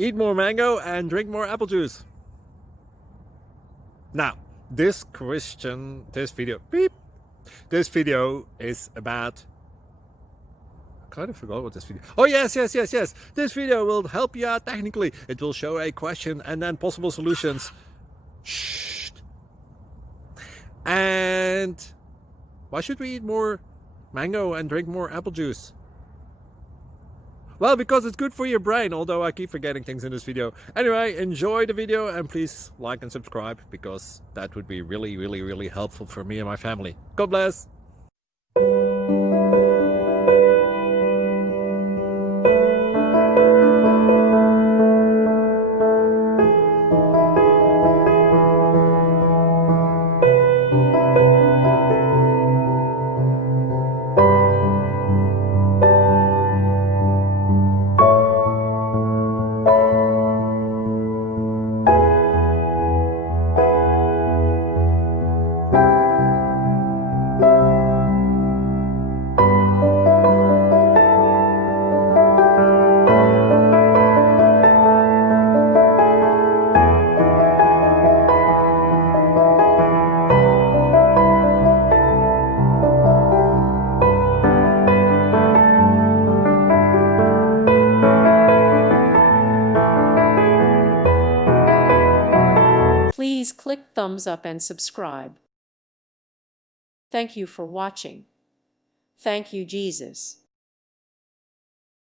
Eat more mango and drink more apple juice. Now, this video is about, I kind of forgot what this video. Oh, yes. This video will help you out technically. It will show a question and then possible solutions. Shh. And why should we eat more mango and drink more apple juice? Well, because it's good for your brain, although I keep forgetting things in this video. Anyway, enjoy the video and please like and subscribe, because that would be really helpful for me and my family. God bless! Please click thumbs up and subscribe. Thank you for watching. Thank you, Jesus.